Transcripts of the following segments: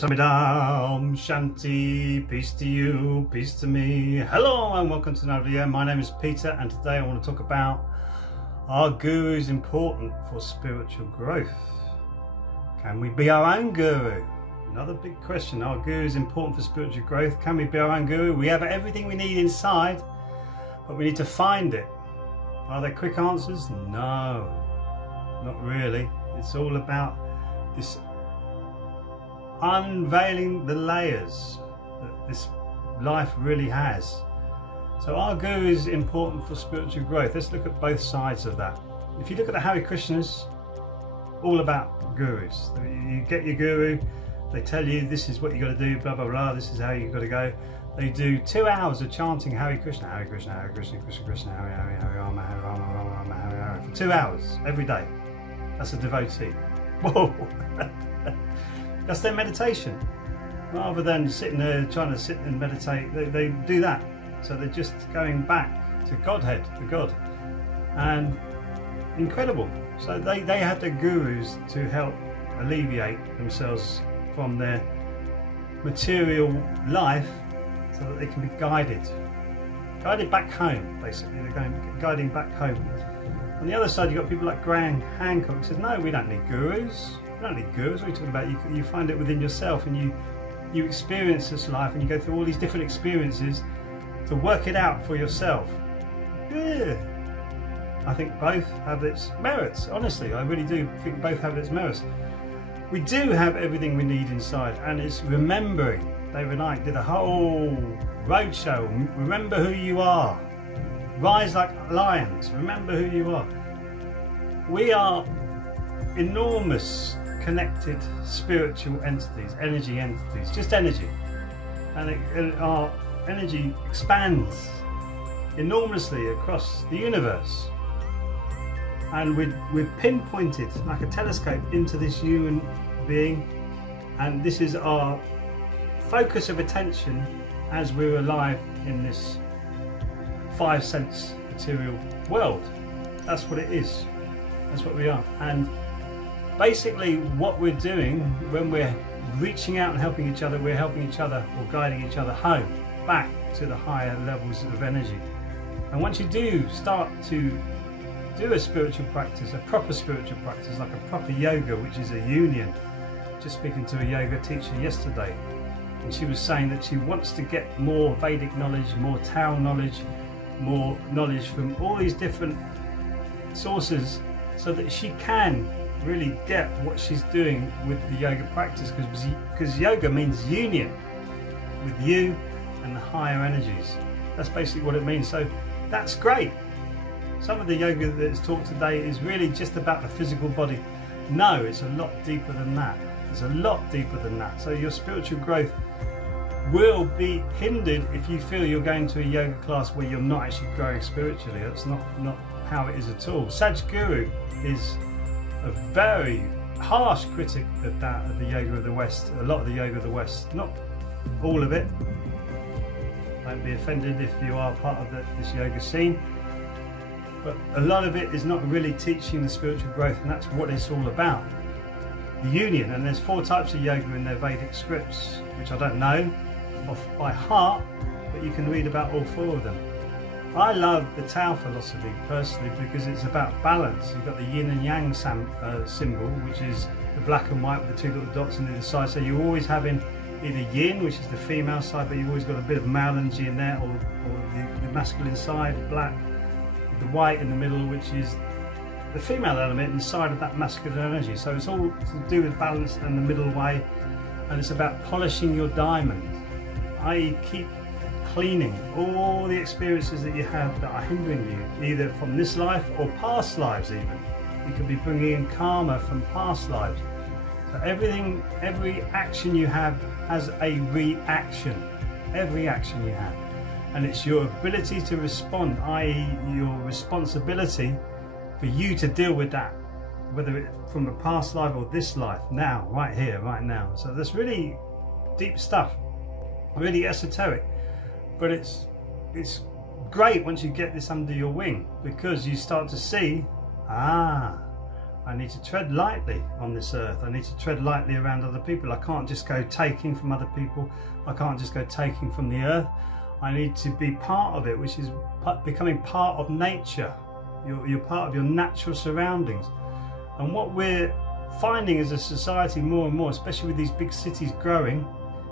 Samidam, Shanti, peace to you, peace to me. Hello and welcome to another video. My name is Peter and today I want to talk about, are gurus important for spiritual growth? Can we be our own guru? Another big question. Are gurus important for spiritual growth? Can we be our own guru? We have everything we need inside, but we need to find it. Are there quick answers? No, not really. It's all about this unveiling the layers that this life really has. So are gurus important for spiritual growth? Let's look at both sides of that. If you look at the Hare Krishnas, all about gurus. You get your guru, they tell you this is what you got to do, blah blah blah, this is how you got to go. They do 2 hours of chanting Hare Krishna, Hare Krishna, Hare Krishna, Krishna Krishna, Hare Hare, Hare Rama, Hare Rama, Rama Rama, Hare Hare, for 2 hours every day. That's a devotee. Whoa! That's their meditation. Rather than sitting there trying to sit and meditate, they do that. So they're just going back to Godhead, to God. And incredible. So they have their gurus to help alleviate themselves from their material life so that they can be guided back home, basically. They're guiding back home. On the other side, you've got people like Graham Hancock who says, no, we don't need gurus. We don't need gurus. What are you talking about? You find it within yourself, and you experience this life, and you go through all these different experiences to work it out for yourself. Yeah. I think both have its merits. Honestly, I really do think both have its merits. We do have everything we need inside, and it's remembering. David and I did a whole roadshow. Remember who you are. Rise like lions. Remember who you are. We are enormous connected spiritual entities, energy entities, just energy. And our energy expands enormously across the universe. And we're pinpointed like a telescope into this human being. And this is our focus of attention as we're alive in this 5 sense material world. That's what it is. That's what we are. And basically what we're doing when we're reaching out and helping each other, we're helping each other or guiding each other home, back to the higher levels of energy. And once you do start to do a spiritual practice, a proper spiritual practice, like a proper yoga, which is a union. Just speaking to a yoga teacher yesterday, and she was saying that she wants to get more Vedic knowledge, more Tao knowledge, more knowledge from all these different sources so that she can really get what she's doing with the yoga practice, because yoga means union with you and the higher energies. That's basically what it means. So that's great. Some of the yoga that's taught today is really just about the physical body. No, it's a lot deeper than that. It's a lot deeper than that. So your spiritual growth will be hindered if you feel you're going to a yoga class where you're not actually growing spiritually. That's not how it is at all. Sadhguru is a very harsh critic of that, of the yoga of the West, a lot of the yoga of the West, not all of it. Don't be offended if you are part of this yoga scene, but a lot of it is not really teaching the spiritual growth, and that's what it's all about. The union, and there's 4 types of yoga in their Vedic scripts, which I don't know off by heart, but you can read about all 4 of them. I love the Tao philosophy personally because it's about balance. You've got the yin and yang symbol, which is the black and white with the 2 little dots on either side. So you're always having either yin, which is the female side, but you've always got a bit of male energy in there, or the masculine side, black, with the white in the middle, which is the female element inside of that masculine energy. So it's all to do with balance and the middle way, and it's about polishing your diamond, i.e. keep cleaning all the experiences that you have that are hindering you, either from this life or past lives even. You could be bringing in karma from past lives. So every action you have has a reaction. Every action you have. And it's your ability to respond, i.e. your responsibility for you to deal with that, whether it's from a past life or this life, now, right here, right now. So that's really deep stuff, really esoteric. But it's great once you get this under your wing, because you start to see, I need to tread lightly on this earth. I need to tread lightly around other people. I can't just go taking from other people. I can't just go taking from the earth. I need to be part of it, which is becoming part of nature. You're part of your natural surroundings. And what we're finding as a society more and more, especially with these big cities growing,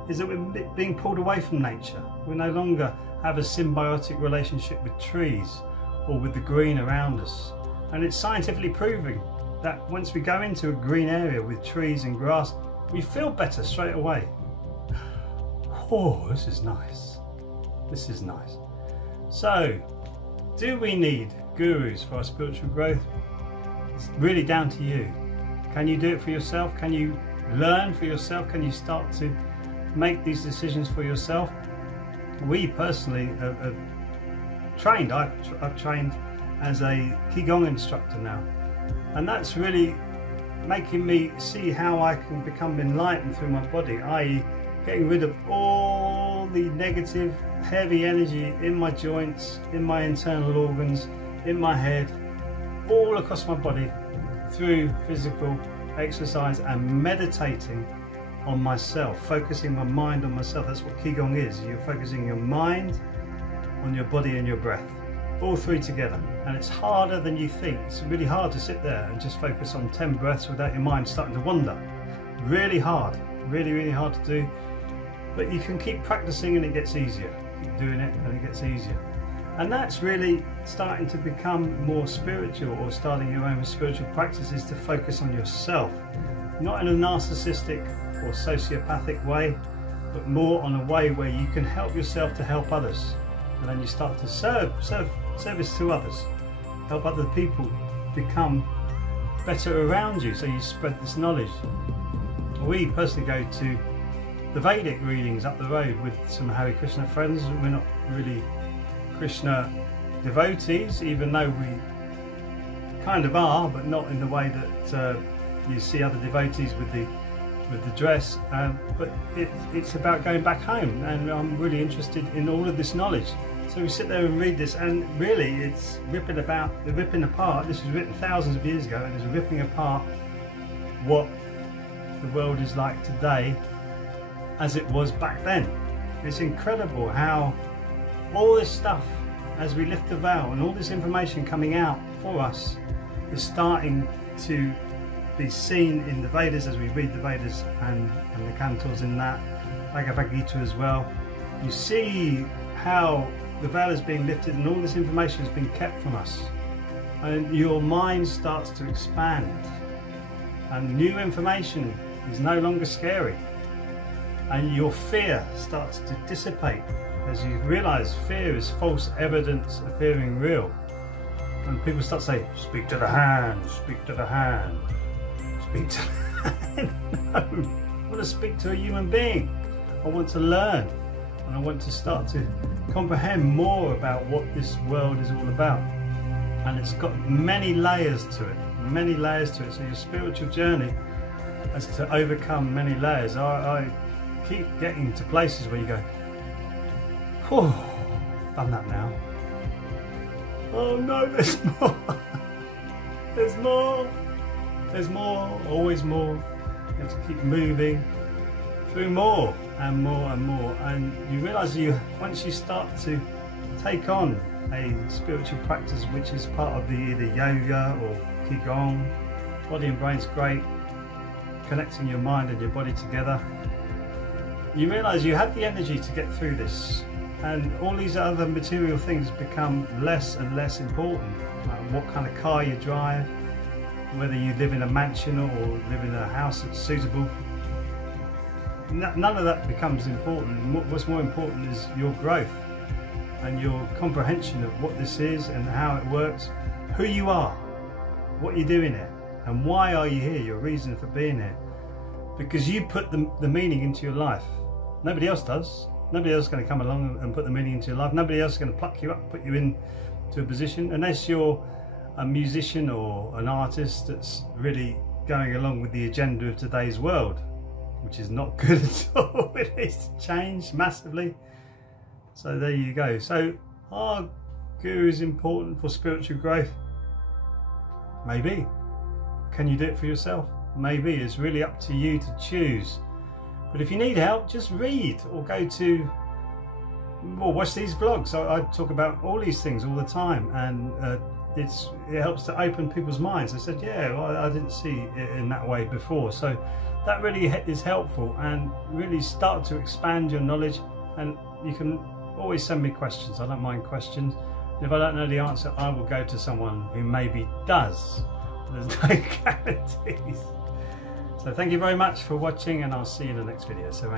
is that we're being pulled away from nature. We no longer have a symbiotic relationship with trees or with the green around us. And it's scientifically proving that once we go into a green area with trees and grass, we feel better straight away. Oh, this is nice. This is nice. So, do we need gurus for our spiritual growth? It's really down to you. Can you do it for yourself? Can you learn for yourself? Can you start to make these decisions for yourself? We personally have trained. I've trained as a Qigong instructor now, and that's really making me see how I can become enlightened through my body, i.e. getting rid of all the negative, heavy energy in my joints, in my internal organs, in my head, all across my body through physical exercise and meditating on myself, focusing my mind on myself. That's what Qigong is. You're focusing your mind on your body and your breath, all three together. And it's harder than you think. It's really hard to sit there and just focus on 10 breaths without your mind starting to wander. Really hard, really, really hard to do. But you can keep practicing and it gets easier. Keep doing it and it gets easier. And that's really starting to become more spiritual, or starting your own spiritual practices to focus on yourself. Not in a narcissistic or sociopathic way, but more on a way where you can help yourself to help others. And then you start to service to others, help other people become better around you, so you spread this knowledge. We personally go to the Vedic readings up the road with some Hare Krishna friends. We're not really Krishna devotees, even though we kind of are, but not in the way that you see other devotees with the dress. But it's about going back home, and I'm really interested in all of this knowledge. So we sit there and read this, and really it's ripping apart. This was written thousands of years ago, and it's ripping apart what the world is like today as it was back then. It's incredible how all this stuff, as we lift the veil, and all this information coming out for us, is starting to be seen in the Vedas as we read the Vedas and the cantors in that, Bhagavad Gita as well. You see how the veil is being lifted and all this information has been kept from us, and your mind starts to expand, and new information is no longer scary, and your fear starts to dissipate as you realize fear is false evidence appearing real. And people start saying, speak to the hand, speak to the hand, speak to the hand. No, I want to speak to a human being. I want to learn, and I want to start to comprehend more about what this world is all about. And it's got many layers to it, many layers to it. So your spiritual journey has to overcome many layers. I keep getting to places where you go, whew, done that now. Oh no, there's more. There's more. There's more, always more. You have to keep moving through more and more and more. And you realise once you start to take on a spiritual practice, which is part of either yoga or Qigong, body and brain's great, connecting your mind and your body together, you realise you have the energy to get through this, and all these other material things become less and less important. Like what kind of car you drive, whether you live in a mansion or live in a house that's suitable, none of that becomes important. What's more important is your growth and your comprehension of what this is and how it works, who you are, what you're doing here, and why are you here, your reason for being here. Because you put the meaning into your life. Nobody else does. Nobody else is going to come along and put the meaning into your life. Nobody else is going to pluck you up, put you into a position, unless you're a musician or an artist that's really going along with the agenda of today's world, which is not good at all. It needs to change massively. So there you go. So are gurus important for spiritual growth? Maybe. Can you do it for yourself? Maybe. It's really up to you to choose. But if you need help, just read or go to or watch these vlogs. I talk about all these things all the time, and it helps to open people's minds. I said, yeah, well, I didn't see it in that way before. So that really is helpful, and really start to expand your knowledge. And you can always send me questions. I don't mind questions. And if I don't know the answer, I will go to someone who maybe does. There's no guarantees. So thank you very much for watching, and I'll see you in the next video. So,